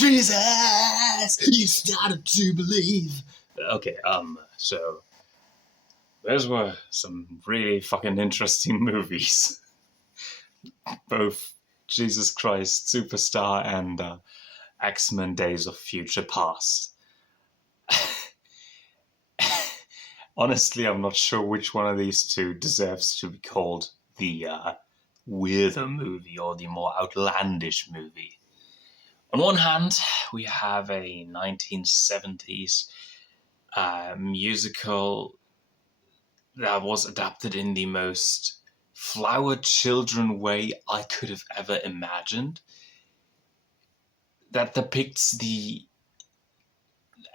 Jesus, you started to believe. Okay, so those were some really fucking interesting movies. Both Jesus Christ Superstar and X-Men Days of Future Past. Honestly, I'm not sure which one of these two deserves to be called the weirder movie or the more outlandish movie. On one hand, we have a 1970s musical that was adapted in the most flower children way I could have ever imagined, that depicts the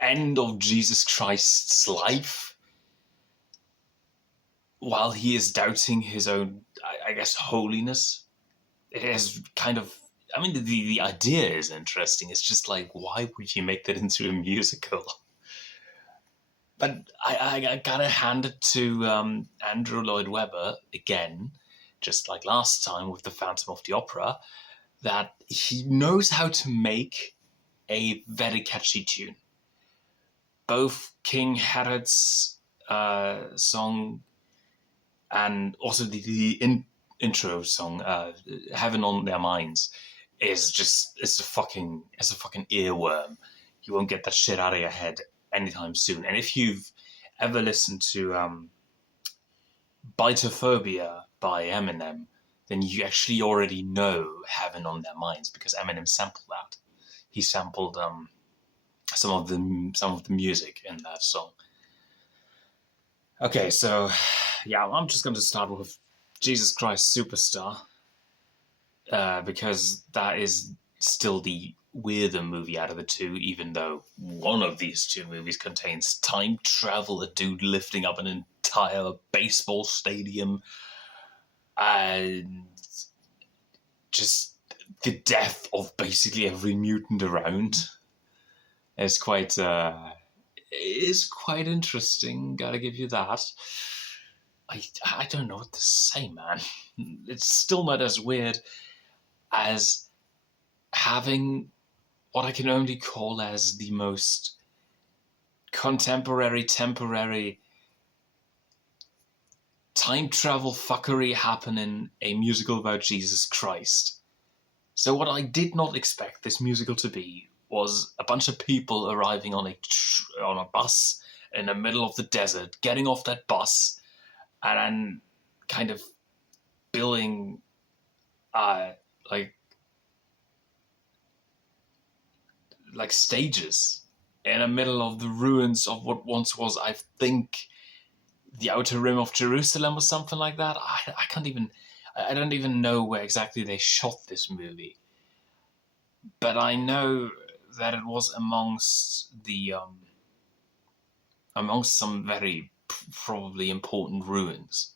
end of Jesus Christ's life while he is doubting his own, I guess, holiness. It is kind of, I mean, the idea is interesting. It's just like, why would you make that into a musical? But I gotta hand it to Andrew Lloyd Webber again, just like last time with the Phantom of the Opera, that he knows how to make a very catchy tune. Both King Herod's song and also the intro song, Heaven on Their Minds, is just it's a fucking earworm. You won't get that shit out of your head anytime soon. And if you've ever listened to Bitophobia by Eminem, then you actually already know Heaven on Their Minds because Eminem sampled that. He sampled some of the music in that song. Okay, so yeah, I'm just going to start with Jesus Christ Superstar because that is still the weirder movie out of the two, even though one of these two movies contains time travel, a dude lifting up an entire baseball stadium, and just the death of basically every mutant around. It's quite interesting, gotta give you that. I don't know what to say, man. It's still not as weird as having what I can only call as the most contemporary, temporary time travel fuckery happen in a musical about Jesus Christ. So what I did not expect this musical to be was a bunch of people arriving on a bus in the middle of the desert, getting off that bus, and then kind of building like stages in the middle of the ruins of what once was, I think, the Outer Rim of Jerusalem or something like that. I don't even know where exactly they shot this movie. But I know that it was amongst some very probably important ruins.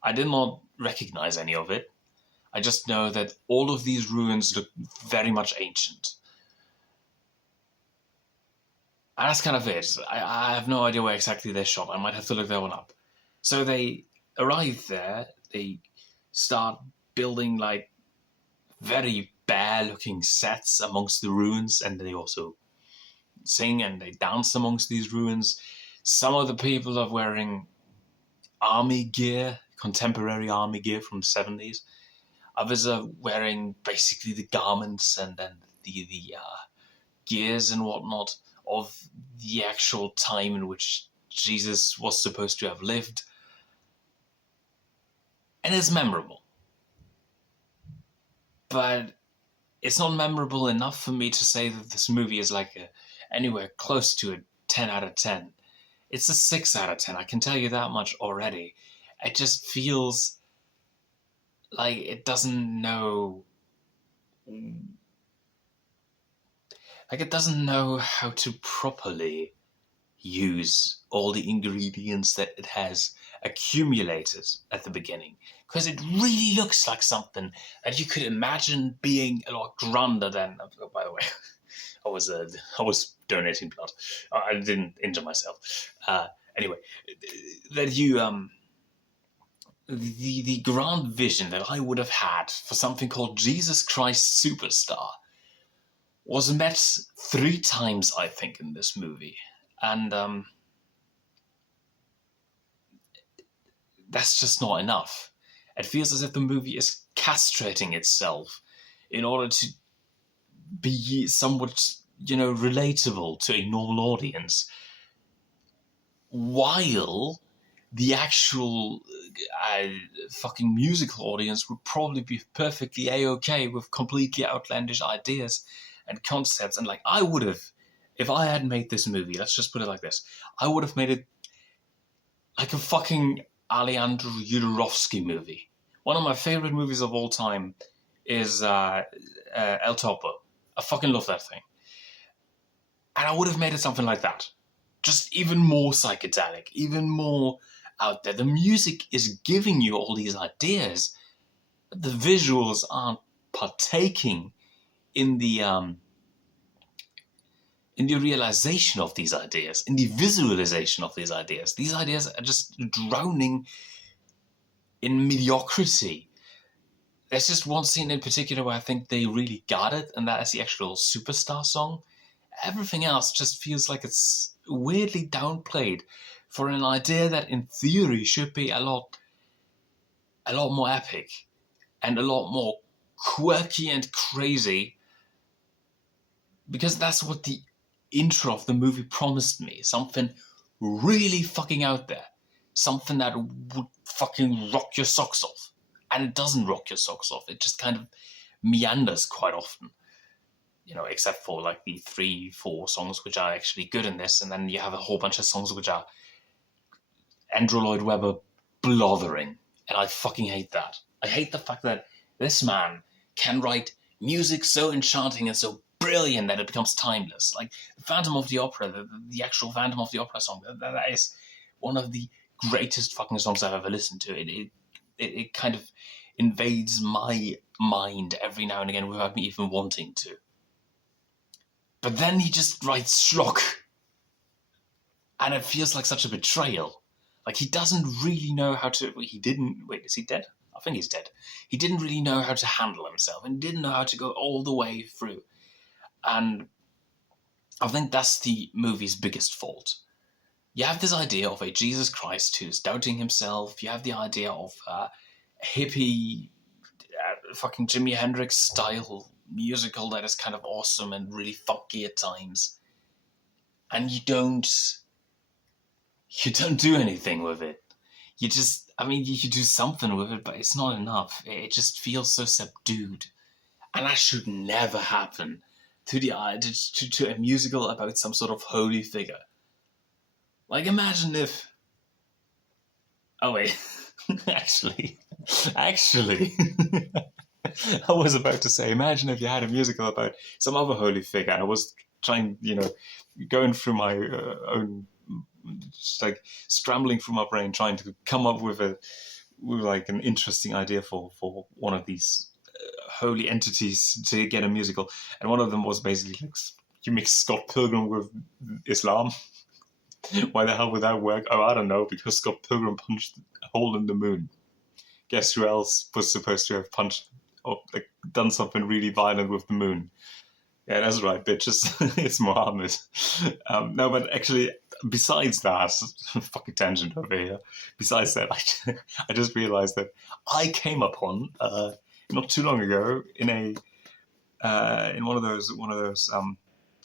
I did not recognize any of it. I just know that all of these ruins look very much ancient. And that's kind of it. I have no idea where exactly they're shot. I might have to look that one up. So they arrive there. They start building like very bare-looking sets amongst the ruins, and they also sing and they dance amongst these ruins. Some of the people are wearing army gear, contemporary army gear from the 70s. Others are wearing basically the garments and then the gears and whatnot of the actual time in which Jesus was supposed to have lived. And it's memorable. But it's not memorable enough for me to say that this movie is like anywhere close to a 10 out of 10. It's a 6 out of 10. I can tell you that much already. It just feels like it doesn't know... Like it doesn't know how to properly use all the ingredients that it has accumulated at the beginning. Because it really looks like something that you could imagine being a lot grander than... Oh, by the way, I was donating blood. I didn't injure myself. Anyway, that you... The grand vision that I would have had for something called Jesus Christ Superstar was met 3 times, I think, in this movie. And that's just not enough. It feels as if the movie is castrating itself in order to be somewhat, relatable to a normal audience, while the actual fucking musical audience would probably be perfectly A-okay with completely outlandish ideas and concepts. And like, I would have, if I had made this movie, let's just put it like this, I would have made it like a fucking Alejandro Jodorowsky movie. One of my favorite movies of all time is El Topo. I fucking love that thing. And I would have made it something like that. Just even more psychedelic, even more out there. The music is giving you all these ideas, but the visuals aren't partaking in the realization of these ideas, in the visualization of these ideas. These ideas are just drowning in mediocrity. There's just one scene in particular where I think they really got it, and that is the actual Superstar song. Everything else just feels like it's weirdly downplayed for an idea that in theory should be a lot more epic and a lot more quirky and crazy, because that's what the intro of the movie promised me. Something really fucking out there. Something that would fucking rock your socks off. And it doesn't rock your socks off. It just kind of meanders quite often. Except for like the 3-4 songs which are actually good in this, and then you have a whole bunch of songs which are Andrew Lloyd Webber blathering, and I fucking hate that. I hate the fact that this man can write music so enchanting and so brilliant that it becomes timeless. Like Phantom of the Opera, the actual Phantom of the Opera song, that is one of the greatest fucking songs I've ever listened to. It kind of invades my mind every now and again without me even wanting to. But then he just writes schlock. And it feels like such a betrayal. Like he doesn't really know how to... Wait, is he dead? I think he's dead. He didn't really know how to handle himself and didn't know how to go all the way through. And I think that's the movie's biggest fault. You have this idea of a Jesus Christ who's doubting himself. You have the idea of a hippie, fucking Jimi Hendrix style musical that is kind of awesome and really funky at times. And you don't do anything with it. You do something with it, but it's not enough. It just feels so subdued. And that should never happen to a musical about some sort of holy figure. Like, imagine if... Oh, wait. Actually, I was about to say, imagine if you had a musical about some other holy figure, and I was trying, going through my own, just like scrambling through my brain, trying to come up with like an interesting idea for one of these holy entities to get a musical, and one of them was basically like, you mix Scott Pilgrim with Islam. Why the hell would that work? Oh, I don't know, because Scott Pilgrim punched a hole in the moon. Guess who else was supposed to have punched or like done something really violent with the moon? Yeah, that's right, bitches. It's Muhammad. No, but actually, besides that, fucking tangent over here. Besides that, I just realized that I came upon not too long ago in one of those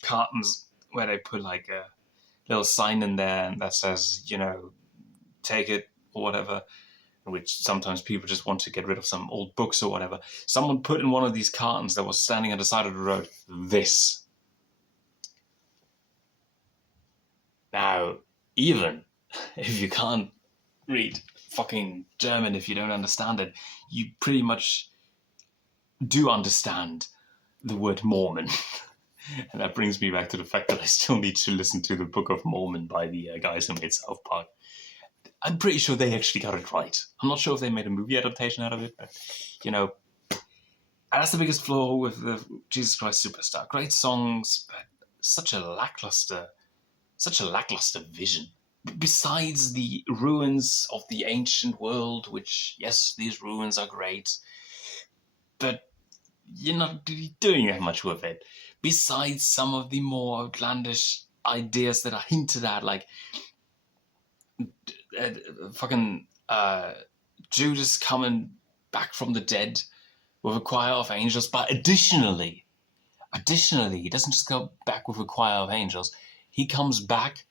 cartons where they put like a little sign in there that says, take it or whatever, which sometimes people just want to get rid of some old books or whatever. Someone put in one of these cartons that was standing on the side of the road, this. Now, even if you can't read fucking German, if you don't understand it, you pretty much do understand the word Mormon. And that brings me back to the fact that I still need to listen to the Book of Mormon by the guys who made South Park. I'm pretty sure they actually got it right. I'm not sure if they made a movie adaptation out of it, but, and that's the biggest flaw with the Jesus Christ Superstar. Great songs, but such a lackluster vision. Besides the ruins of the ancient world, which, yes, these ruins are great, but you're not really doing that much with it. Besides some of the more outlandish ideas that are hinted at, like fucking Judas coming back from the dead with a choir of angels, but additionally, he doesn't just go back with a choir of angels. He comes back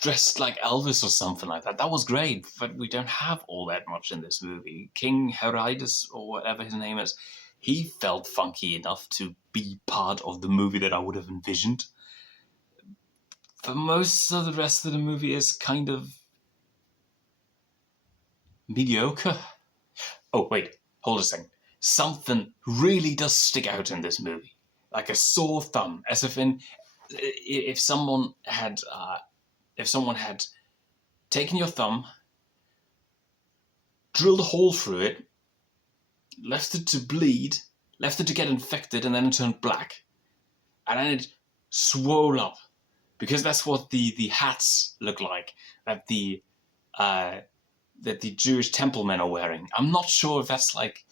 dressed like Elvis or something like that. That was great, but we don't have all that much in this movie. King Herodes, or whatever his name is, he felt funky enough to be part of the movie that I would have envisioned. But most of the rest of the movie is kind of mediocre. Oh, wait, hold a second. Something really does stick out in this movie, like a sore thumb, as if someone had taken your thumb, drilled a hole through it, left it to bleed, left it to get infected, and then it turned black, and then it swole up, because that's what the hats look like that the Jewish temple men are wearing. I'm not sure if that's like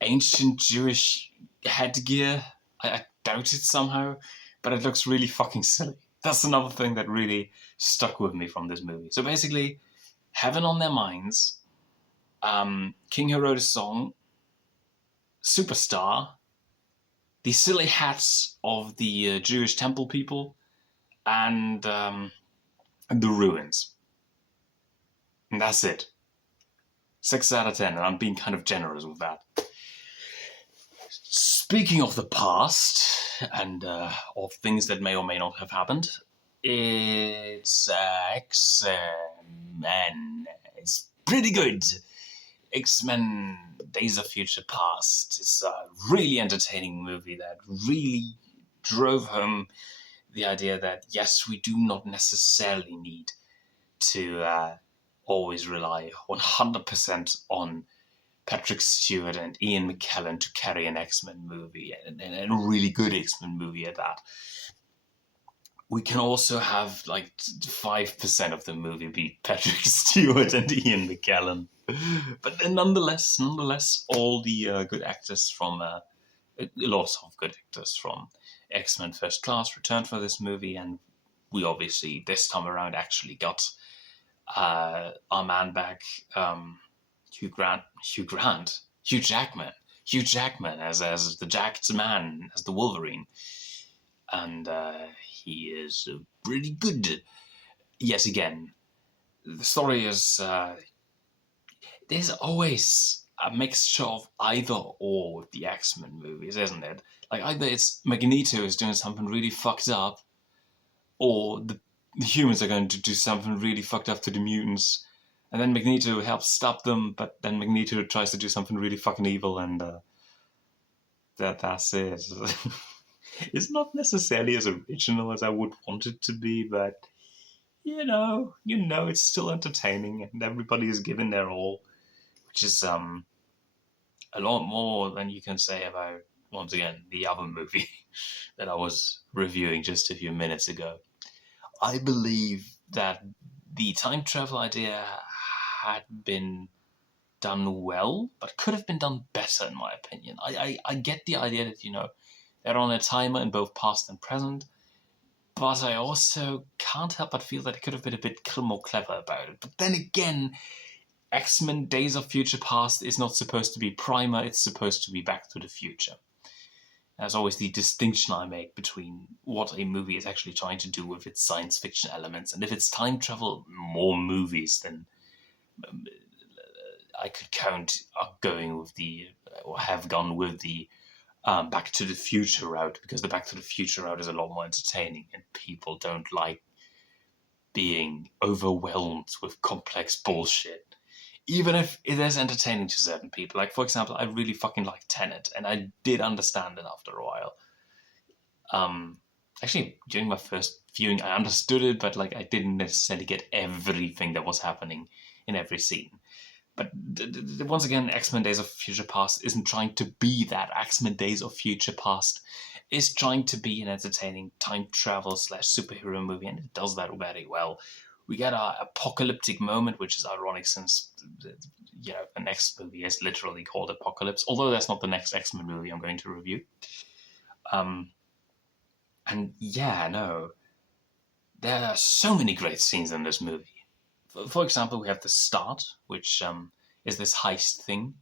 ancient Jewish headgear. I doubt it somehow, but it looks really fucking silly. That's another thing that really stuck with me from this movie. So basically, Heaven on Their Minds, King Herodes' song, Superstar, the silly hats of the Jewish temple people, and the ruins. And that's it. 6 out of 10, and I'm being kind of generous with that. Speaking of the past, and of things that may or may not have happened, it's X-Men. It's pretty good. X-Men Days of Future Past is a really entertaining movie that really drove home the idea that, yes, we do not necessarily need to always rely 100% on Patrick Stewart and Ian McKellen to carry an X-Men movie, and a really good X-Men movie at that. We can also have like 5% of the movie be Patrick Stewart and Ian McKellen. But then nonetheless, all the good actors from, lots of good actors from X-Men First Class returned for this movie, and we obviously, this time around, actually got our man back, Hugh Jackman as the Jacked Man, as the Wolverine, and he is pretty good. Yet again, the story is there's always a mixture of either or with the X-Men movies, isn't it? Like either it's Magneto is doing something really fucked up, or the humans are going to do something really fucked up to the mutants. And then Magneto helps stop them, but then Magneto tries to do something really fucking evil, and that's it. It's not necessarily as original as I would want it to be, but you know, it's still entertaining, and everybody is giving their all, which is a lot more than you can say about, once again, the other movie that I was reviewing just a few minutes ago. I believe that the time travel idea had been done well, but could have been done better, in my opinion. I get the idea that, they're on a timer in both past and present, but I also can't help but feel that it could have been a bit more clever about it. But then again, X-Men Days of Future Past is not supposed to be Primer, it's supposed to be Back to the Future. That's always the distinction I make between what a movie is actually trying to do with its science fiction elements. And if it's time travel, more movies than I could count are going with or have gone with the Back to the Future route, because the Back to the Future route is a lot more entertaining, and people don't like being overwhelmed with complex bullshit. Even if it is entertaining to certain people. Like, for example, I really fucking like Tenet, and I did understand it after a while. Actually, during my first viewing, I understood it, but I didn't necessarily get everything that was happening in every scene. But once again, X-Men Days of Future Past isn't trying to be that. X-Men Days of Future Past is trying to be an entertaining time travel / superhero movie, and it does that very well. We get an apocalyptic moment, which is ironic since the next movie is literally called Apocalypse, although that's not the next X-Men movie I'm going to review. And yeah, no, there are so many great scenes in this movie. For example, we have the start, which is this heist thing.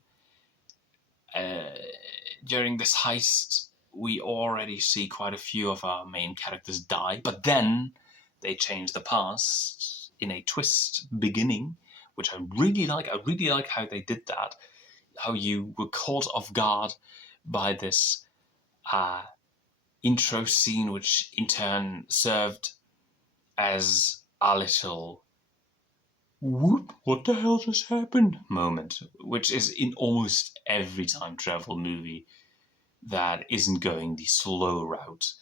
During this heist, we already see quite a few of our main characters die, but then they change the past in a twist beginning, which I really like. I really like how they did that, how you were caught off guard by this intro scene, which in turn served as a little whoop, what the hell just happened moment, which is in almost every time travel movie that isn't going the slow route.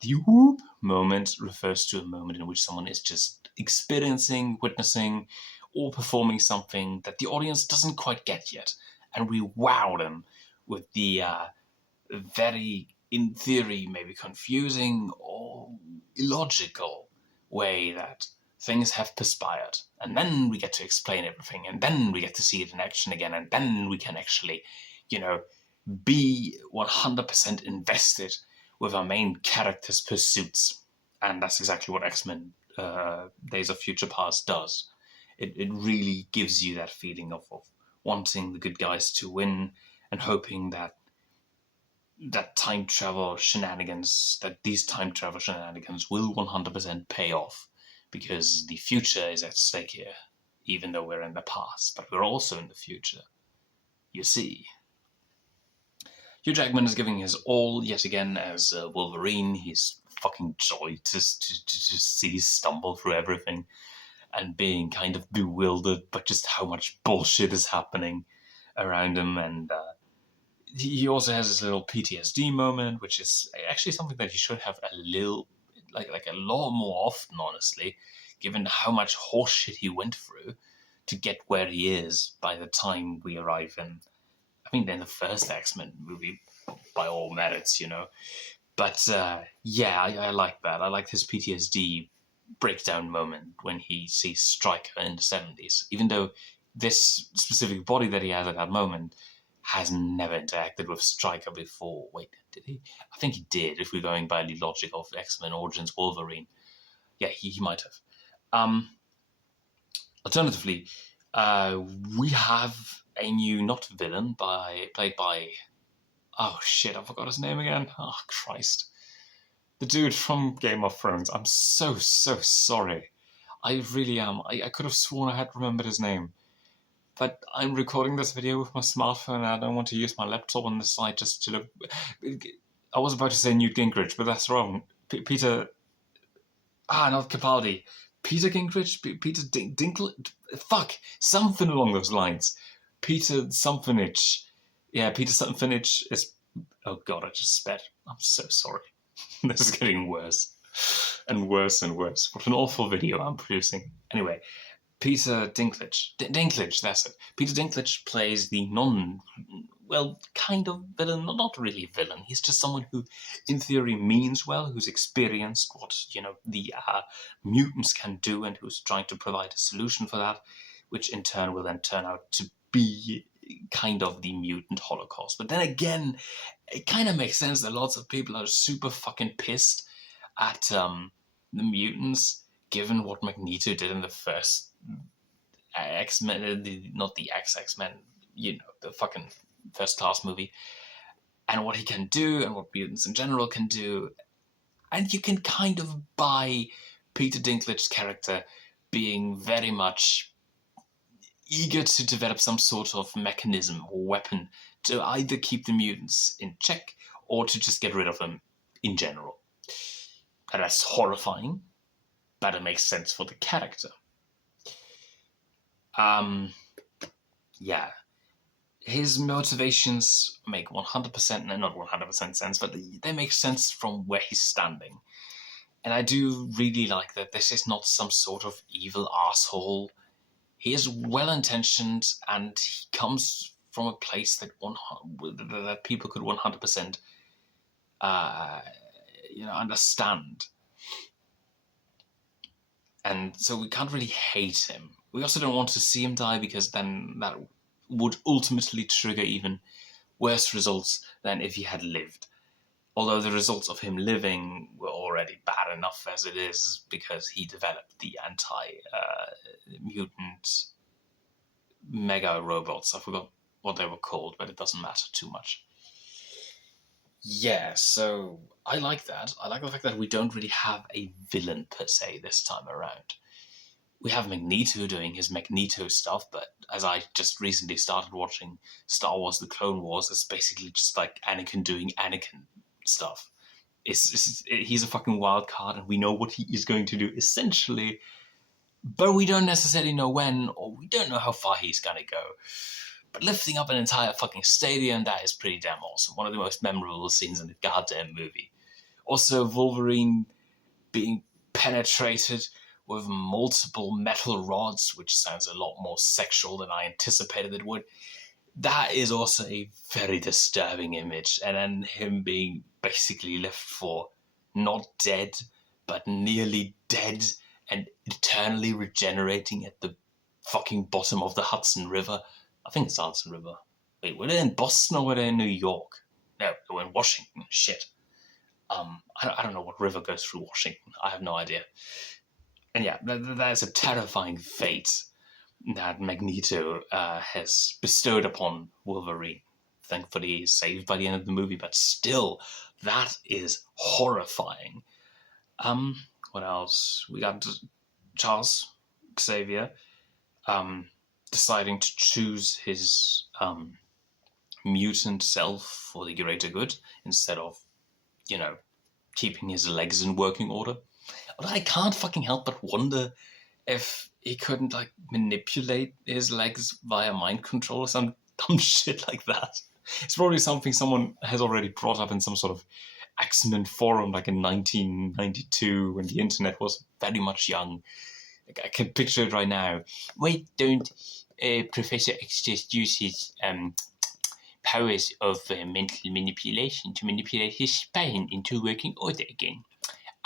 The whoop moment refers to a moment in which someone is just experiencing, witnessing, or performing something that the audience doesn't quite get yet. And we wow them with the very, in theory, maybe confusing or illogical way that things have perspired. And then we get to explain everything, and then we get to see it in action again, and then we can actually, be 100% invested with our main character's pursuits. And that's exactly what X-Men Days of Future Past does. It really gives you that feeling of wanting the good guys to win and hoping that these time travel shenanigans will 100% pay off, because the future is at stake here, even though we're in the past, but we're also in the future. You see. Hugh Jackman is giving his all yet again as Wolverine. He's fucking joy to see stumble through everything and being kind of bewildered by just how much bullshit is happening around him. And he also has this little PTSD moment, which is actually something that he should have a little, like a lot more often, honestly, given how much horseshit he went through to get where he is by the time we arrive in the first X-Men movie, by all merits, But I like that. I like his PTSD breakdown moment when he sees Stryker in the 70s. Even though this specific body that he has at that moment has never interacted with Stryker before. Wait, did he? I think he did, if we're going by the logic of X-Men Origins Wolverine. Yeah, he might have. Alternatively, we have a new not villain played by, oh shit, I forgot his name again. Oh Christ, the dude from Game of Thrones. I'm so sorry. I really am. I could have sworn I had remembered his name, but I'm recording this video with my smartphone and I don't want to use my laptop on the side just to look. I was about to say Newt Gingrich, but that's wrong. Peter. Not Capaldi. Peter Gingrich? Peter Dinklage? Fuck! Something along those lines. Peter Somethingich. Yeah, Peter Somethingich is... Oh god, I just spat. I'm so sorry. This is getting worse. And worse and worse. What an awful video I'm producing. Anyway, Peter Dinklage. Dinklage, that's it. Peter Dinklage plays the kind of villain, not really villain. He's just someone who, in theory, means well, who's experienced what, the mutants can do, and who's trying to provide a solution for that, which in turn will then turn out to be kind of the mutant holocaust. But then again, it kind of makes sense that lots of people are super fucking pissed at the mutants, given what Magneto did in the first X-Men, not the X-Men, the fucking First Class movie, and what he can do and what mutants in general can do. And you can kind of buy Peter Dinklage's character being very much eager to develop some sort of mechanism or weapon to either keep the mutants in check or to just get rid of them in general. And that's horrifying, but it makes sense for the character. His motivations make 100%, not 100% sense, but they make sense from where he's standing. And I do really like that this is not some sort of evil asshole. He is well-intentioned, and he comes from a place that people could 100% understand. And so we can't really hate him. We also don't want to see him die, because then that would ultimately trigger even worse results than if he had lived. Although the results of him living were already bad enough as it is, because he developed the anti-mutant mega robots. I forgot what they were called, but it doesn't matter too much. Yeah, so I like that. I like the fact that we don't really have a villain per se this time around. We have Magneto doing his Magneto stuff, but as I just recently started watching Star Wars The Clone Wars, it's basically just like Anakin doing Anakin stuff. He's a fucking wild card, and we know what he is going to do essentially, but we don't necessarily know when, or we don't know how far he's going to go. But lifting up an entire fucking stadium, that is pretty damn awesome. One of the most memorable scenes in the goddamn movie. Also, Wolverine being penetrated with multiple metal rods, which sounds a lot more sexual than I anticipated it would. That is also a very disturbing image. And then him being basically left for not dead, but nearly dead, and eternally regenerating at the fucking bottom of the Hudson River. I think it's the Hudson River. Wait, were they in Boston or were they in New York? No, they were in Washington. Shit. I don't know what river goes through Washington. I have no idea. And yeah, that is a terrifying fate that Magneto has bestowed upon Wolverine. Thankfully, he's saved by the end of the movie, but still, that is horrifying. What else? We got Charles Xavier deciding to choose his mutant self for the greater good instead of, keeping his legs in working order. But I can't fucking help but wonder if he couldn't, manipulate his legs via mind control or some dumb shit like that. It's probably something someone has already brought up in some sort of X-Men forum, like in 1992, when the internet was very much young. I can picture it right now. Why don't Professor X just use his powers of mental manipulation to manipulate his spine into working order again?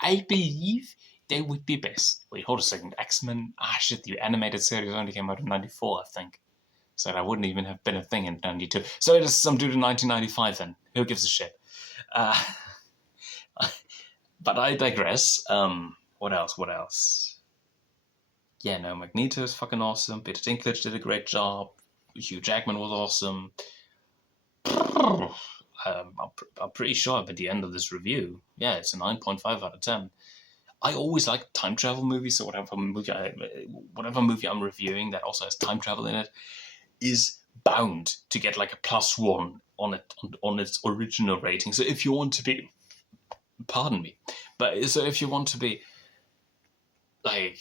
I believe that would be best. Wait, hold a second. X-Men? Shit, the animated series only came out in 94, I think. So that wouldn't even have been a thing in 92. So it is some dude in 1995 then. Who gives a shit? But I digress. What else? Yeah, no, Magneto is fucking awesome. Peter Dinklage did a great job. Hugh Jackman was awesome. I'm pretty sure I'm at the end of this review. Yeah, it's a 9.5 out of 10. I always like time travel movies, so whatever movie I'm reviewing that also has time travel in it is bound to get like a +1 on its original rating. So if you want to be, pardon me, but so if you want to be like,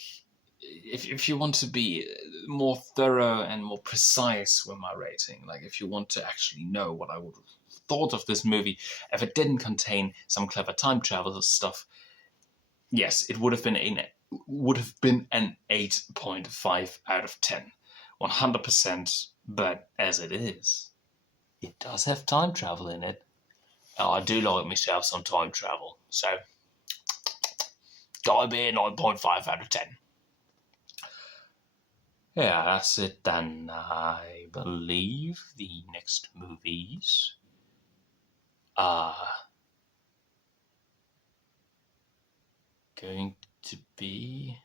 if you want to be more thorough and more precise with my rating, like if you want to actually know what I would have thought of this movie if it didn't contain some clever time travel stuff, yes, it would have been an 8.5 out of 10, 100%. But as it is, it does have time travel in it. Oh, I do like myself some time travel, so gotta be a 9.5 out of 10. Yeah, that's it then. I believe the next movies are going to be...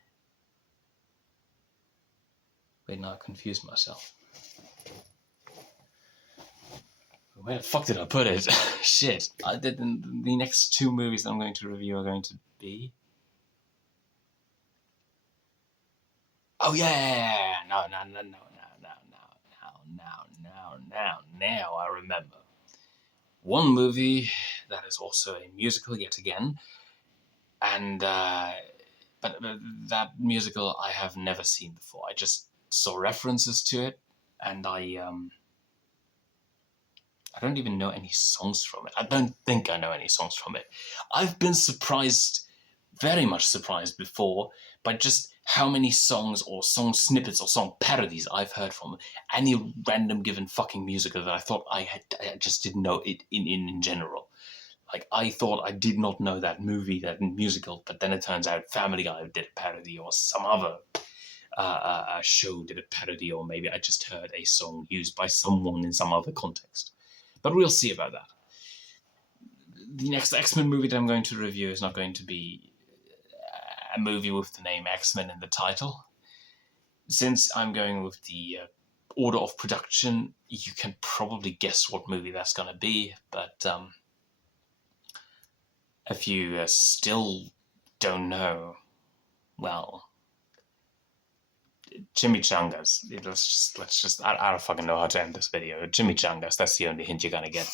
Wait, no, I confused myself. Where the fuck did I put it? Shit. The next two movies that I'm going to review are going to be... Oh, yeah! No, now I remember. One movie that is also a musical yet again, and but that musical I have never seen before. I just saw references to it, and I don't even know any songs from it. I don't think I know any songs from it. I've been surprised, very much surprised before, by just how many songs or song snippets or song parodies I've heard from any random given fucking musical that I thought I just didn't know it in general. Like, I thought I did not know that movie, that musical, but then it turns out Family Guy did a parody, or some other show did a parody, or maybe I just heard a song used by someone in some other context. But we'll see about that. The next X-Men movie that I'm going to review is not going to be a movie with the name X-Men in the title. Since I'm going with the order of production, you can probably guess what movie that's going to be, but if you still don't know, well, chimichangas. Let's just. I don't fucking know how to end this video. Chimichangas. That's the only hint you're gonna get.